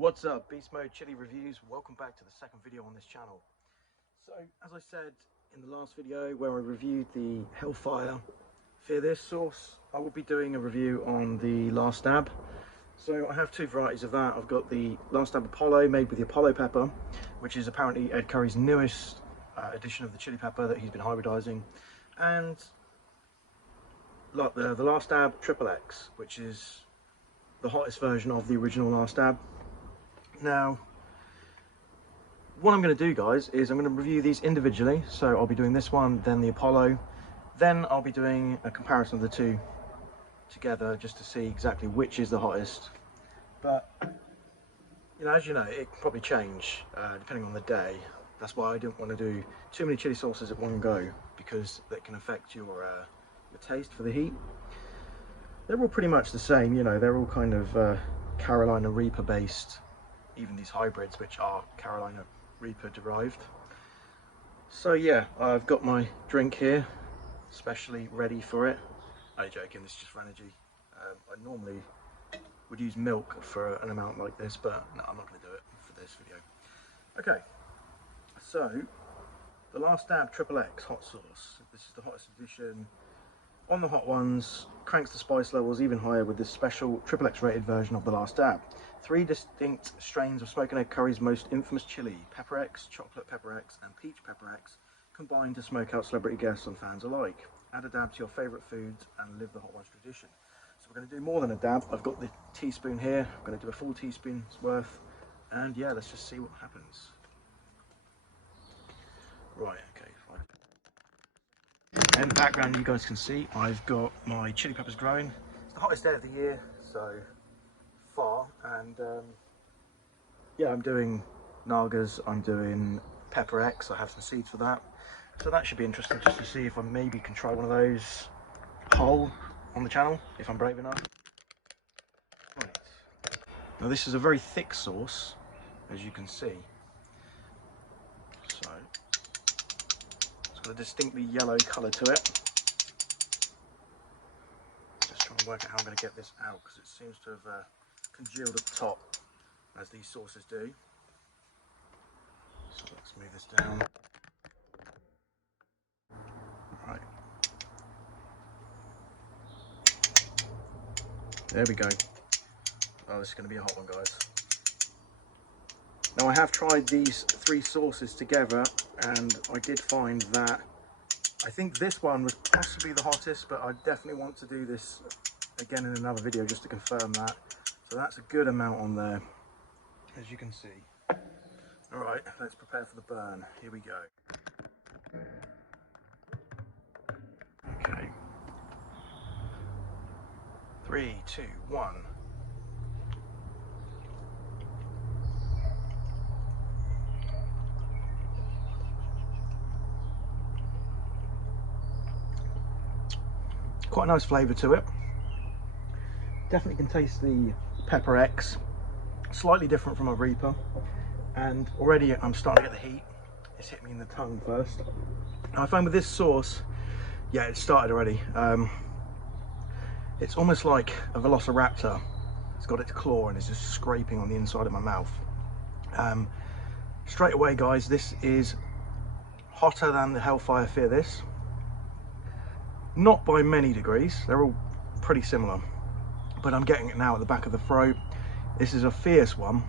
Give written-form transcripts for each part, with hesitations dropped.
What's up, Beast Mode Chili Reviews? Welcome back to the second video on this channel. So, as I said in the last video where I reviewed the Hellfire Fear This sauce, I will be doing a review on the Last Dab. So I have two varieties of that. I've got the Last Dab Apollo made with the Apollo pepper, which is apparently Ed Curry's newest edition of the chili pepper that he's been hybridizing, and like the Last Dab XXX, which is the hottest version of the original Last Dab. Now, what I'm going to do, guys, is I'm going to review these individually. So I'll be doing this one, then the Apollo, then I'll be doing a comparison of the two together just to see exactly which is the hottest. But you know, as you know, it can probably change depending on the day. That's why I didn't want to do too many chili sauces at one go, because that can affect your taste for the heat. They're all pretty much the same, you know, they're all kind of Carolina Reaper based, even these hybrids, which are Carolina Reaper derived. So yeah, I've got my drink here, specially ready for it. I'm joking, this is just for energy. I normally would use milk for an amount like this, but no, I'm not going to do it for this video. Okay, so the Last Dab XXX hot sauce. This is the hottest edition. On the hot ones, cranks the spice levels even higher with this special XXX rated version of the Last Dab. 3 distinct strains of Smoke and Egg Curry's most infamous chili, Pepper X, Chocolate Pepper X and Peach Pepper X, combined to smoke out celebrity guests and fans alike. Add a dab to your favourite foods and live the hot ones tradition. So we're going to do more than a dab. I've got the teaspoon here. I'm going to do a full teaspoon's worth, and yeah, let's just see what happens. Right, okay, fine. In the background, you guys can see I've got my chili peppers growing. It's the hottest day of the year so far, and yeah, I'm doing Nagas, I'm doing Pepper X, I have some seeds for that. So that should be interesting just to see if I maybe can try one of those whole on the channel, if I'm brave enough. Right. Now this is a very thick sauce, as you can see. So it's got a distinctly yellow colour to it. Just trying to work out how I'm going to get this out, because it seems to have congealed at the top, as these sauces do. So let's move this down. Right. There we go. Oh, this is going to be a hot one, guys. Now I have tried these 3 sauces together, and I did find that I think this one was possibly the hottest, but I definitely want to do this again in another video just to confirm that. So that's a good amount on there, as you can see. Alright, let's prepare for the burn. Here we go. Okay. 3, 2, 1. Quite a nice flavour to it. Definitely can taste the Pepper X. Slightly different from a Reaper. And already I'm starting to get the heat. It's hit me in the tongue first. Now I find with this sauce, yeah, it started already. It's almost like a velociraptor. It's got its claw and it's just scraping on the inside of my mouth. Straight away, guys, this is hotter than the Hellfire Fear This. Not by many degrees, they're all pretty similar, but I'm getting it now at the back of the throat. This is a fierce one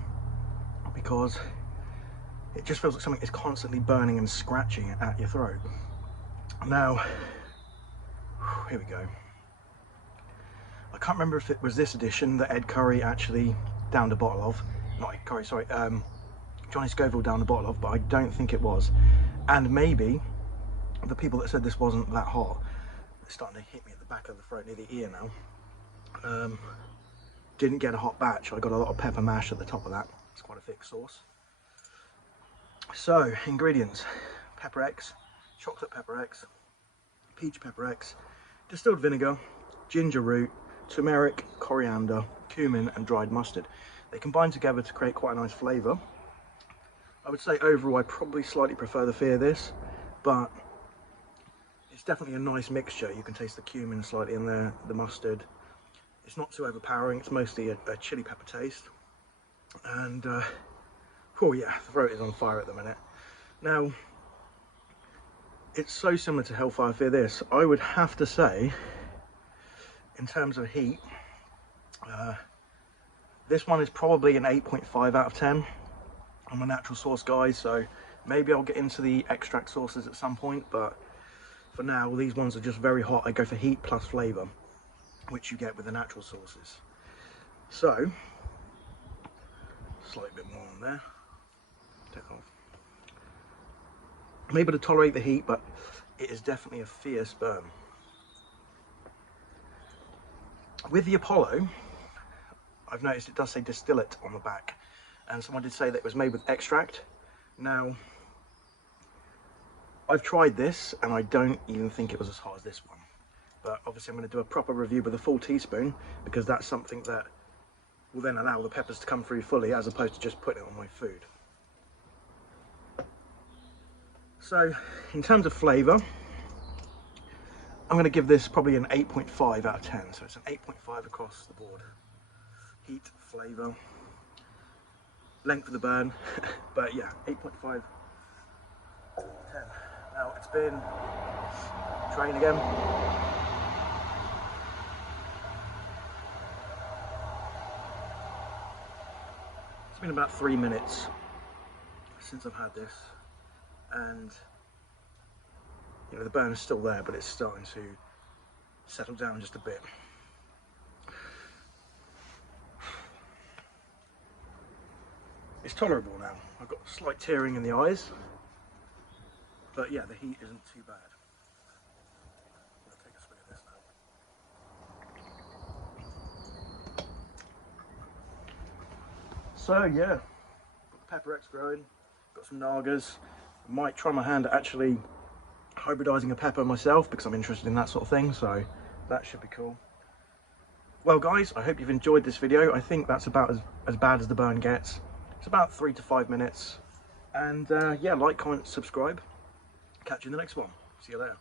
because it just feels like something is constantly burning and scratching at your throat. Now, here we go. I can't remember if it was this edition that Ed Curry actually downed a bottle of. Not Ed Curry, sorry, Johnny Scoville downed a bottle of, but I don't think it was. And maybe the people that said this wasn't that hot, it's starting to hit me at the back of the throat near the ear now. Didn't get a hot batch. I got a lot of pepper mash at the top of that. It's quite a thick sauce. So, ingredients: Pepper X, Chocolate Pepper X, Peach Pepper X, distilled vinegar, ginger root, turmeric, coriander, cumin and dried mustard. They combine together to create quite a nice flavour. I would say overall I probably slightly prefer the Fear This, but it's definitely a nice mixture. You can taste the cumin slightly in there, the mustard. It's not too overpowering, it's mostly a chili pepper taste. And oh yeah, the throat is on fire at the minute. Now, it's so similar to Hellfire Fear This. I would have to say, in terms of heat, this one is probably an 8.5 out of 10. I'm a natural sauce guy, so maybe I'll get into the extract sauces at some point, but for now, these ones are just very hot. I go for heat plus flavour, which you get with the natural sauces. So, slightly bit more on there. Take off. I'm able to tolerate the heat, but it is definitely a fierce burn. With the Apollo, I've noticed it does say distillate on the back, and someone did say that it was made with extract. Now, I've tried this and I don't even think it was as hot as this one, but obviously I'm going to do a proper review with a full teaspoon, because that's something that will then allow the peppers to come through fully, as opposed to just putting it on my food. So in terms of flavour, I'm going to give this probably an 8.5 out of 10, so it's an 8.5 across the board. Heat, flavour, length of the burn, but yeah, 8.5 10. Now it's been train again. It's been about 3 minutes since I've had this, and you know, the burn is still there, but it's starting to settle down just a bit. It's tolerable now. I've got slight tearing in the eyes, but yeah, the heat isn't too bad. I'm gonna take a swig of this now. So yeah, got the pepper X growing, got some Nagas. Might try my hand at actually hybridizing a pepper myself, because I'm interested in that sort of thing, so that should be cool. Well guys, I hope you've enjoyed this video. I think that's about as bad as the burn gets. It's about 3 to 5 minutes, and yeah, like, comment, subscribe. Catch you in the next one. See you later.